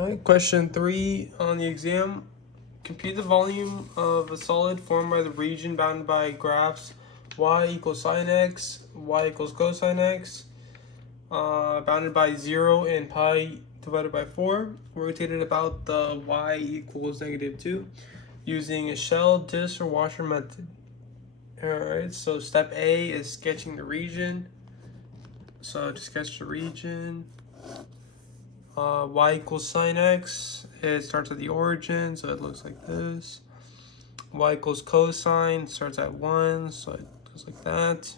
All right, question 3 on the exam. Compute the volume of a solid formed by the region bounded by graphs y equals sine x, y equals cosine x, bounded by 0 and pi divided by 4, rotated about the y equals -2, using a shell, disk, or washer method. Alright, so step A is sketching the region. So to sketch the region, y equals sine x, it starts at the origin, so it looks like this. Y equals cosine, starts at 1, so it goes like that.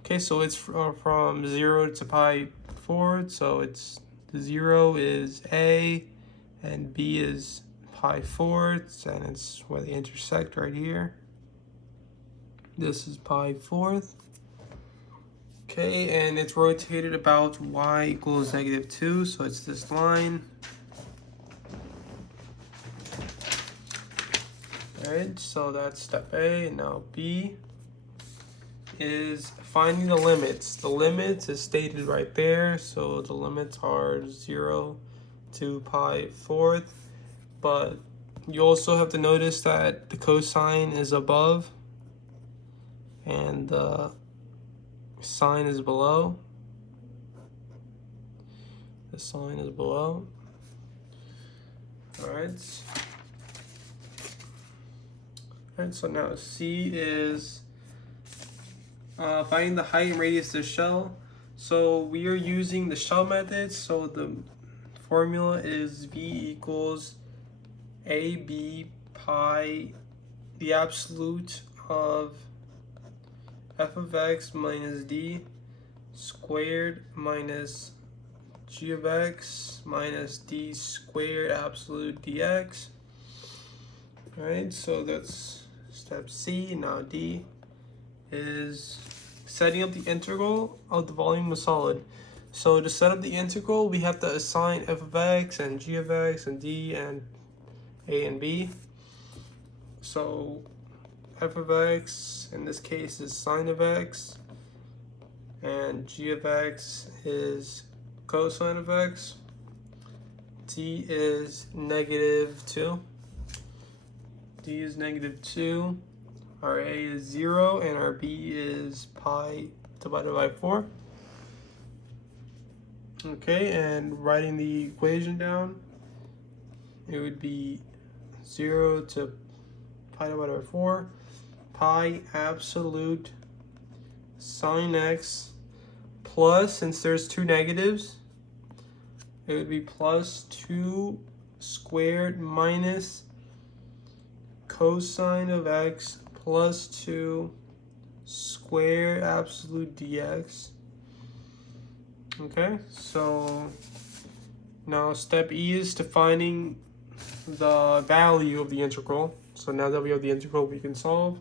Okay, so it's from 0 to pi forward, so it's the 0 is A, and B is pi fourths, and it's where they intersect right here. This is pi fourth. Okay, and it's rotated about y equals -2, so it's this line. Alright, so that's step A, and now B is finding the limits. The limits is stated right there, so the limits are 0 to pi fourth, but you also have to notice that the cosine is above and the sine is below. The sine is below. Alright, so now C is finding the height and radius of the shell. So we are using the shell method, so the formula is V equals AB pi, the absolute of f of x minus d squared minus g of x minus d squared absolute dx. Alright, so that's step C. Now D is setting up the integral of the volume of solid. So to set up the integral, we have to assign f of x and g of x and d and a and b. So f of x in this case is sine of x, and g of x is cosine of x. D is -2. D is -2. Our A is 0, and our B is pi divided by 4. Okay, and writing the equation down, it would be 0 to pi divided by 4. Pi absolute sine x plus, since there's two negatives, it would be plus 2 squared minus cosine of x plus 2 square absolute dx. Okay, so now step E is defining the value of the integral. So now that we have the integral, we can solve.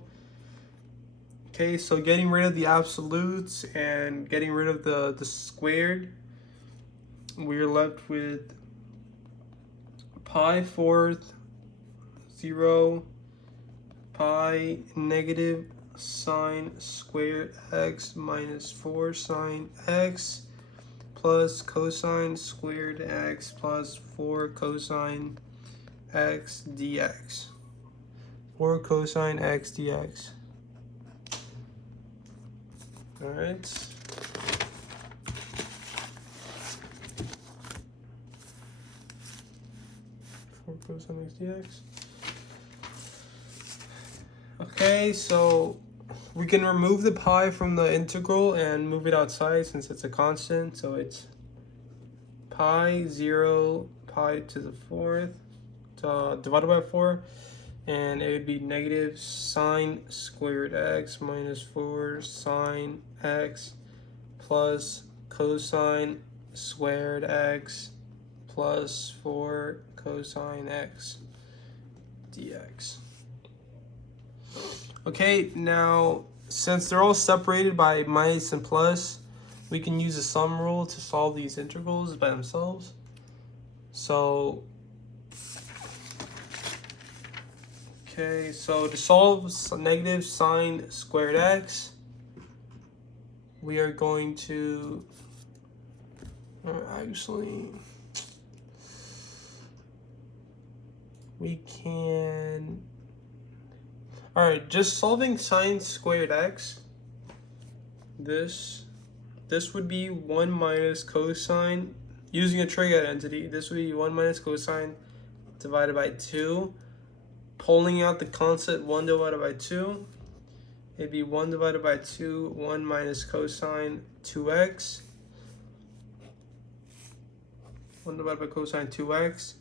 Okay, so getting rid of the absolutes and getting rid of the squared, we're left with pi fourth 0 pi negative sine squared x minus 4 sine x plus cosine squared x plus 4 cosine x dx. 4 cosine x dx. Alright. Cosine x dx. Okay, so we can remove the pi from the integral and move it outside since it's a constant. So it's pi 0 pi to the fourth divided by 4, and it would be negative sine squared x minus 4 sine x plus cosine squared x plus 4 cosine x dx. Okay, now since they're all separated by minus and plus, we can use the sum rule to solve these integrals by themselves. So okay, so to solve negative sine squared x, we are going to actually we can, all right, just solving sine squared x, this would be 1 minus cosine, using a trig identity, this would be 1 minus cosine divided by 2. Pulling out the constant 1 divided by 2, it'd be 1 divided by 2, 1 minus cosine 2x. 1 divided by cosine 2x.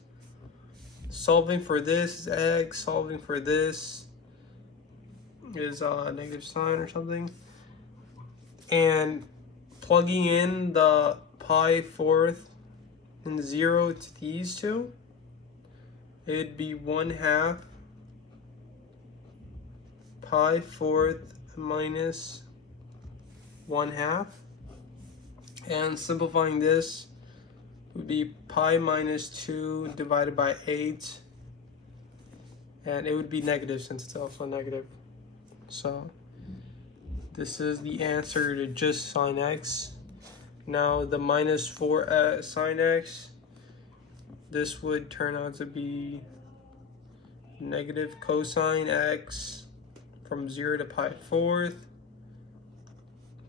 Solving for this is x, solving for this is negative sign or something. And plugging in the pi fourth and 0 to these two, it'd be 1/2 pi fourth minus 1/2. And simplifying this would be pi minus 2 divided by 8. And it would be negative since it's also negative. So this is the answer to just sine x. Now the minus 4 sine x, this would turn out to be negative cosine x from 0 to pi fourth.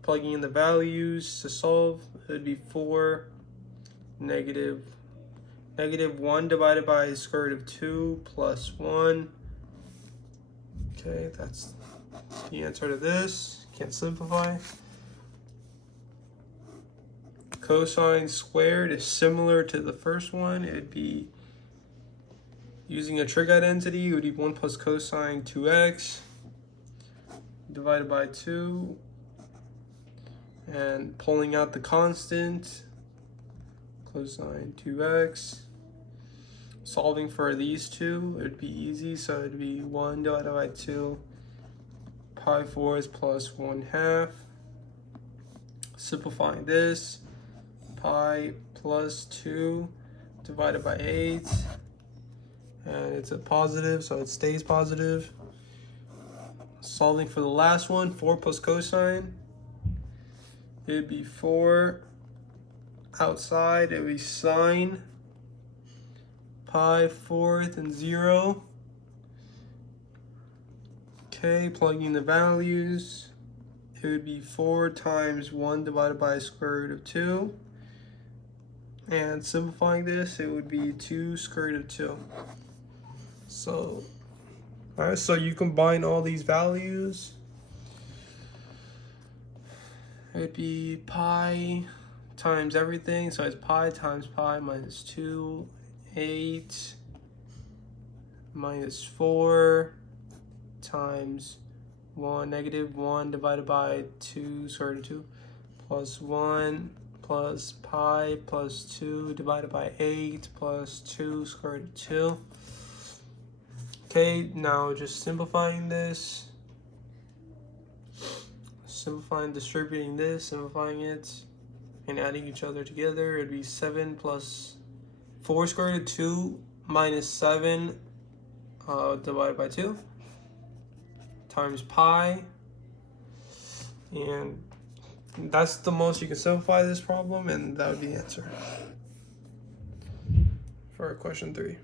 Plugging in the values to solve, it would be 4 negative 1 divided by the square root of 2 plus 1. Okay, that's the answer to this. Can't simplify. Cosine squared is similar to the first one. It'd be using a trig identity, it would be 1 plus cosine 2x divided by 2. And pulling out the constant, cosine 2x. Solving for these two, it would be easy, so it would be 1 divided by 2 pi fourth plus 1/2. Simplifying this, pi plus 2 divided by 8, and it's a positive, so it stays positive. Solving for the last one, 4 plus cosine, it'd be 4 outside, it'd be sine pi fourth and 0. Okay, plugging the values, it would be 4 times 1 divided by square root of 2. And simplifying this, it would be 2 square root of 2. So, alright, so you combine all these values, it would be pi times everything, so it's pi times pi minus 2, 8 minus 4 times 1, negative 1 divided by 2 square root of 2 plus 1 plus pi plus 2 divided by 8 plus 2 square root of 2. Okay, now just simplifying this, distributing this, simplifying it, and adding each other together, it'd be 7 plus 4 square root of 2 minus 7 divided by 2 times pi, and that's the most you can simplify this problem, and that would be the answer for question 3.